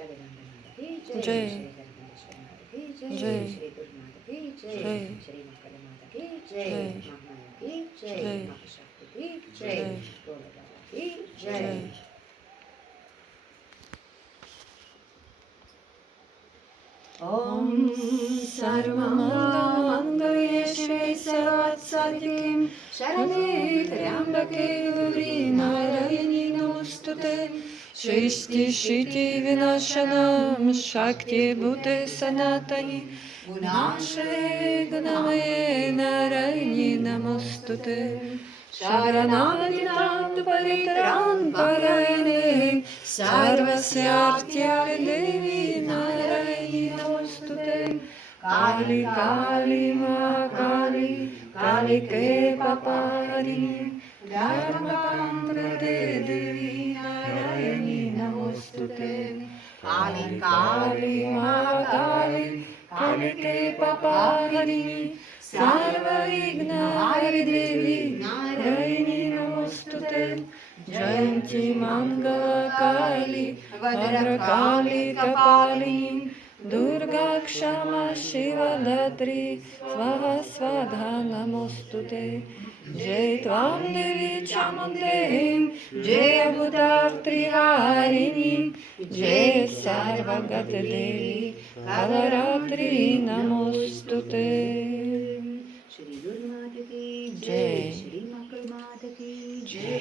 जय जय जय जय जय जय। ॐ सर्वमङ्गलमङ्गल्ये शिवे सर्वार्थसाधिके शरण्ये त्र्यम्बके गौरी नारायणी नमोस्तुते। सृष्टि श्रुति विनाशनम शक्ति भूते सनातनी गुणाश्रये गुणमये नारायणी नमोस्तुते। शरणागतां परित्रां परायणे सर्वस्यार्थे देवी नारायणी नमोस्तुते। काली काली महाकाली कालिके कपालिनी धर्मप्रदे देवी नारायणी नमोस्तुते। काली काली महाकाली कालिके कपालिनी सर्वविघ्नहारिणी देवी नारायणी नमोस्तुते। जयन्ती मंगलकाली भद्रकाली कपालिनी दुर्गा क्षमा शिवा धात्री स्वाहा स्वाधा नमोस्तुते। जय त्वां देवी चामुण्डेयं जय भूतात्रिहारिणी जय सर्वगत देवी कालरात्रि नमोस्तुते। श्री गुरुमाता की जय। श्री मंगल माता की जय।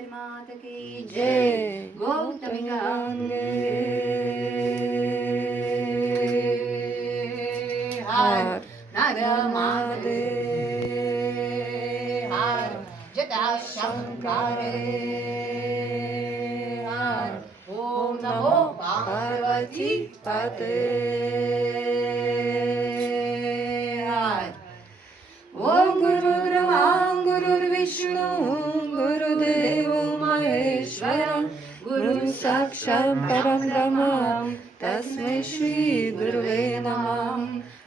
सिद्धेश्वर मात की जय गौतमी गंगे हर नरमादे हर जटाशंकरे हर ओम नमो पार्वती पते हर ओम गुरु ब्रह्मा गुरुर्विष्णु गुरुदेव महेश्वर गुरु साक्षात् परं ब्रह्म तस्मै श्री गुरुवे नमः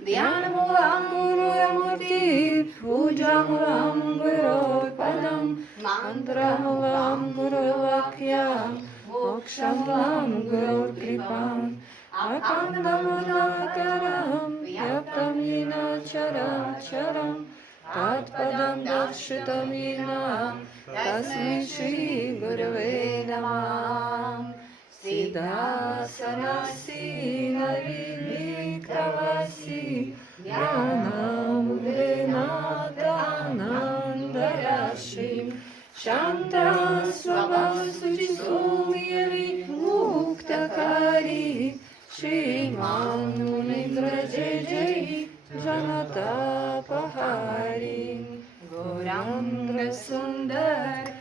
ध्यानमूलं गुरुमूर्ति पूजामूलं गुरोर्पदं मन्त्रमूलं गुरुवाक्यं मोक्षमूलं गुरोर्कृपाम् अखण्डमण्डलाकारं व्याप्तं येन चराचरं तत्पदं दर्शितं येन तस्मै श्रीगुरवे नमः सिद्धासनासीन विविक्तवासी ज्ञानमुद्रेनाथानन्दराशिं शान्तस्वभावसुचिसौम्यविमुक्तकारी श्रीमान् मुनीन्द्र जय जय जनतापहारी गौरांग सुंदर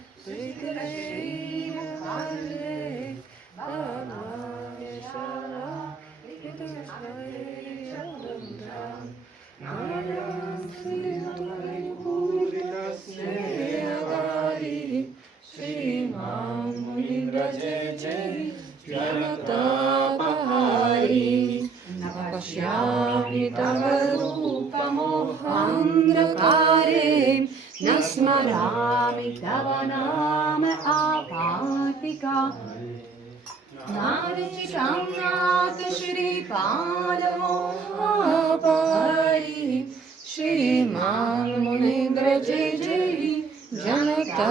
श्रीमान् मुनीन्द्र जय जय जनतापहारी पश्यामि तव रूपमोहान्धकारे न स्मरामि तव नाम आपातिका नारचितं नाथ श्रीपादमोहापारी श्रीमान् मुनीन्द्र जय जय जनता